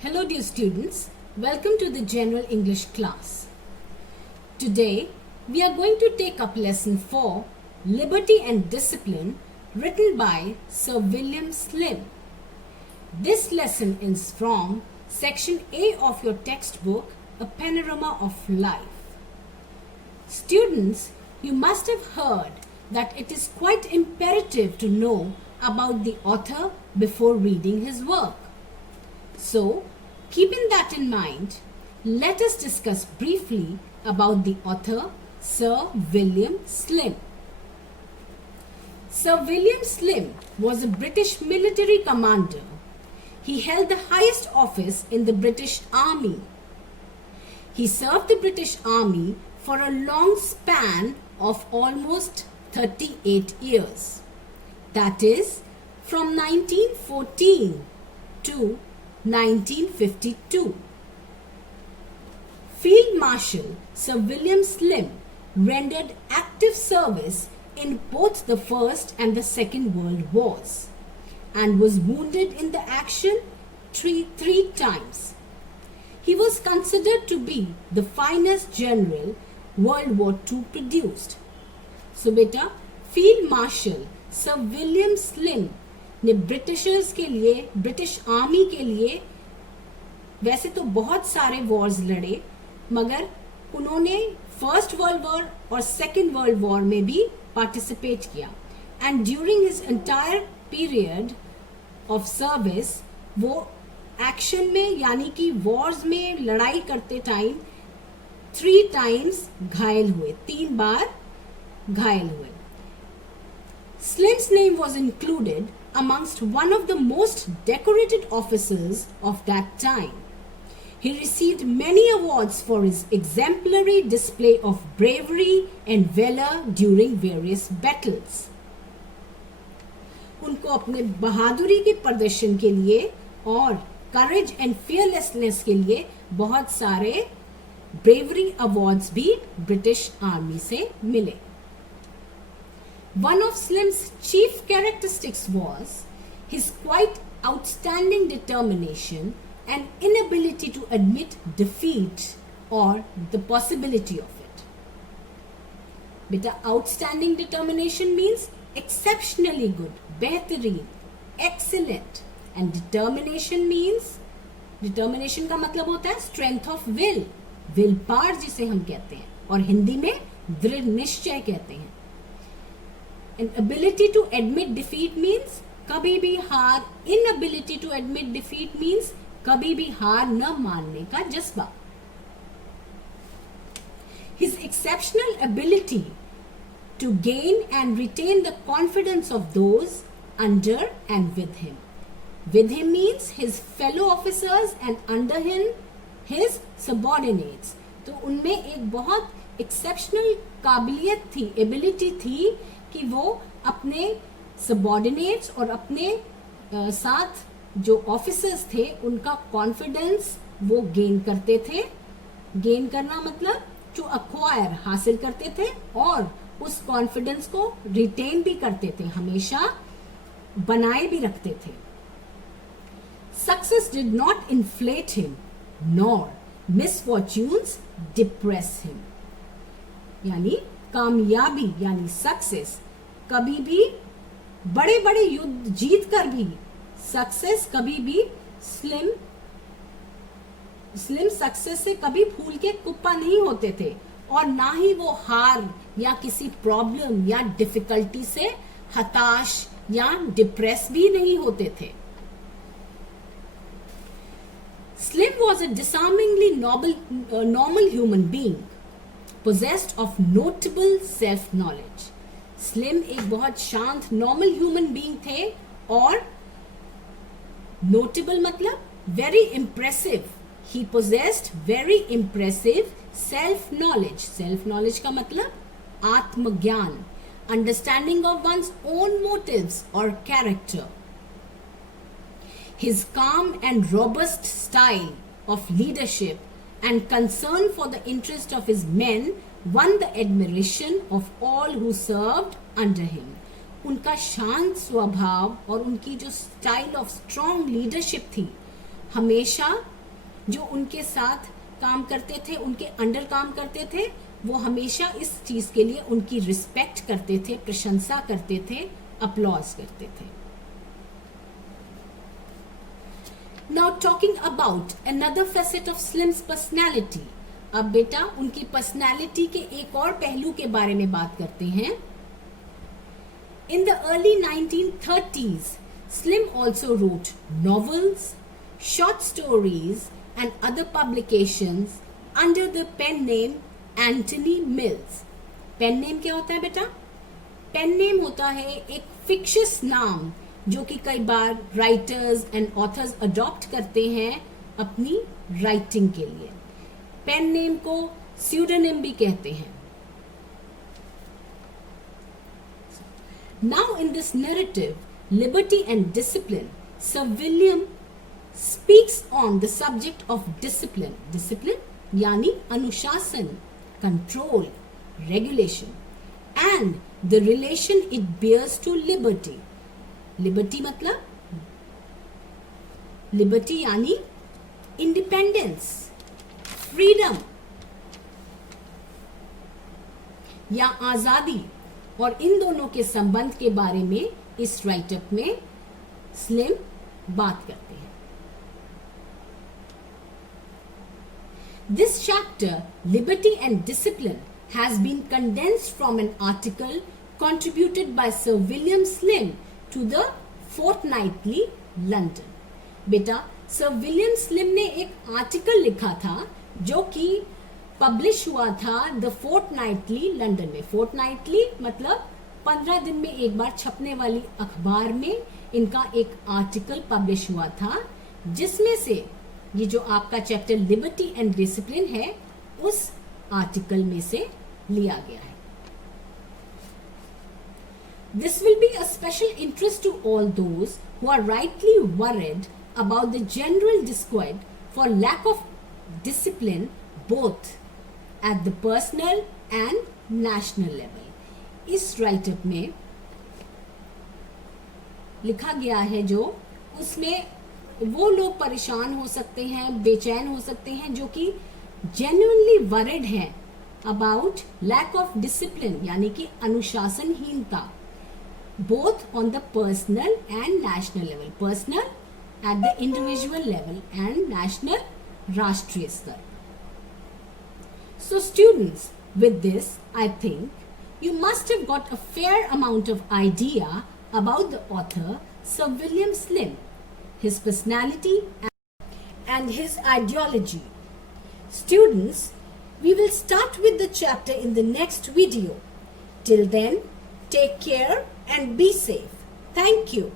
Hello dear students, welcome to the General English class. Today we are going to take up lesson 4, Liberty and Discipline, written by Sir William Slim. This lesson is from section A of your textbook, A Panorama of Life. Students, you must have heard that it is quite imperative to know about the author before reading his work. So, keeping that in mind, let us discuss briefly about the author Sir William Slim. Sir William Slim was a British military commander. He held the highest office in the British Army. He served the British Army for a long span of almost 38 years. That is, from 1914 to 1952. Field Marshal Sir William Slim rendered active service in both the First and the Second World Wars and was wounded in the action three times. He was considered to be the finest general World War II produced. So beta, Field Marshal Sir William Slim ने Britishers के लिए, British army के लिए वैसे तो बहुत सारे Wars लड़े, मगर उन्होंने फर्स्ट वर्ल्ड वॉर और सेकेंड वर्ल्ड वॉर में भी पार्टिसिपेट किया. And during his entire period of service वो एक्शन में यानी कि वॉर्स में लड़ाई करते टाइम 3 times घायल हुए, 3 बार घायल हुए. Slim's name was included amongst one of the most decorated officers of that time. He received many awards for his exemplary display of bravery and valor during various battles. उनको अपने बहादुरी के प्रदर्शन के लिए और करेज एंड फियरलेसनेस के लिए बहुत सारे ब्रेवरी अवार्ड्स भी ब्रिटिश आर्मी से मिले. One of Slim's chief characteristics was his quite outstanding determination and inability to admit defeat or the possibility of it. Beta, outstanding determination means exceptionally good, बेहतरीन, excellent, and determination means, determination का मतलब होता है strength of will power जिसे हम कहते हैं और हिंदी में दृढ़ निश्चय कहते हैं. An ability to admit defeat means कभी भी हार, inability to admit defeat means कभी भी हार न मानने का जज्बा. His exceptional ability to gain and retain the confidence of those under and with him. With him means his fellow officers and under him his subordinates. तो उनमें एक बहुत exceptional काबिलियत थी, ability थी कि वो अपने सबॉर्डिनेट्स और अपने साथ जो ऑफिसर्स थे उनका कॉन्फिडेंस वो गेन करते थे. गेन करना मतलब टू अक्वायर, हासिल करते थे और उस कॉन्फिडेंस को रिटेन भी करते थे, हमेशा बनाए भी रखते थे. Success did not inflate him nor misfortunes depress him. यानी कामयाबी यानी सक्सेस कभी भी बड़े बड़े युद्ध जीत कर भी सक्सेस कभी भी स्लिम सक्सेस से कभी फूल के कुप्पा नहीं होते थे और ना ही वो हार या किसी प्रॉब्लम या डिफिकल्टी से हताश या डिप्रेस भी नहीं होते थे. Slim was a disarmingly normal human being, possessed of notable self-knowledge. Slim एक बहुत शांत नॉर्मल ह्यूमन बीइंग थे और नोटेबल मतलब very impressive. He possessed very impressive self knowledge. Self knowledge का मतलब आत्मज्ञान, understanding of one's own motives और character. His calm and robust style of leadership and concern for the interest of his men won the admiration of all who served under him. उनका शांत स्वभाव और उनकी जो स्टाइल ऑफ स्ट्रॉन्ग लीडरशिप थी हमेशा जो उनके साथ काम करते थे, उनके अंडर काम करते थे, वो हमेशा इस चीज के लिए उनकी रिस्पेक्ट करते थे, प्रशंसा करते थे, अपलॉज करते थे. Now talking about another facet of Slim's personality. अब बेटा उनकी पर्सनैलिटी के एक और पहलू के बारे में बात करते हैं. In the early 1930s, Slim also wrote novels, short stories and other publications under the pen name Anthony Mills. Pen name क्या होता है बेटा? पेन नेम होता है एक फिक्शियस नाम जो कि कई बार राइटर्स एंड ऑथर्स अडॉप्ट करते हैं अपनी राइटिंग के लिए. पेन नेम को स्यूडोनिम भी कहते हैं. Now in this narrative, Liberty and Discipline, Sir William speaks on the subject of discipline. Discipline यानी अनुशासन, control, regulation, and the relation it bears to liberty. Liberty मतलब liberty यानी independence, freedom या आजादी, और इन दोनों के संबंध के बारे में इस राइटअप में स्लिम बात करते हैं. This chapter, Liberty and Discipline, has been condensed from an article contributed by Sir William Slim to the Fortnightly London. बेटा सर विलियम स्लिम ने एक आर्टिकल लिखा था जो कि पब्लिश हुआ था द फोर्टनाइटली लंदन में. फोर्टनाइटली मतलब 15 दिन में एक बार छपने वाली अखबार में इनका एक आर्टिकल पब्लिश हुआ था, जिसमें से ये जो आपका चैप्टर लिबर्टी एंड डिसिप्लिन है उस आर्टिकल में से लिया गया है. This will be a special interest to all those who are rightly worried about the general disquiet for lack of discipline both at the personal and national level. इस write up में लिखा गया है जो उसमें वो लोग परेशान हो सकते हैं, बेचैन हो सकते हैं जो कि genuinely worried हैं about lack of discipline यानी कि अनुशासनहीनता, both on the personal and national level. Personal at the individual level and national राष्ट्रीय स्तर. So students, with this I think you must have got a fair amount of idea about the author Sir William Slim, his personality and his ideology. Students, we will start with the chapter in the next video. Till then, take care and be safe. Thank you.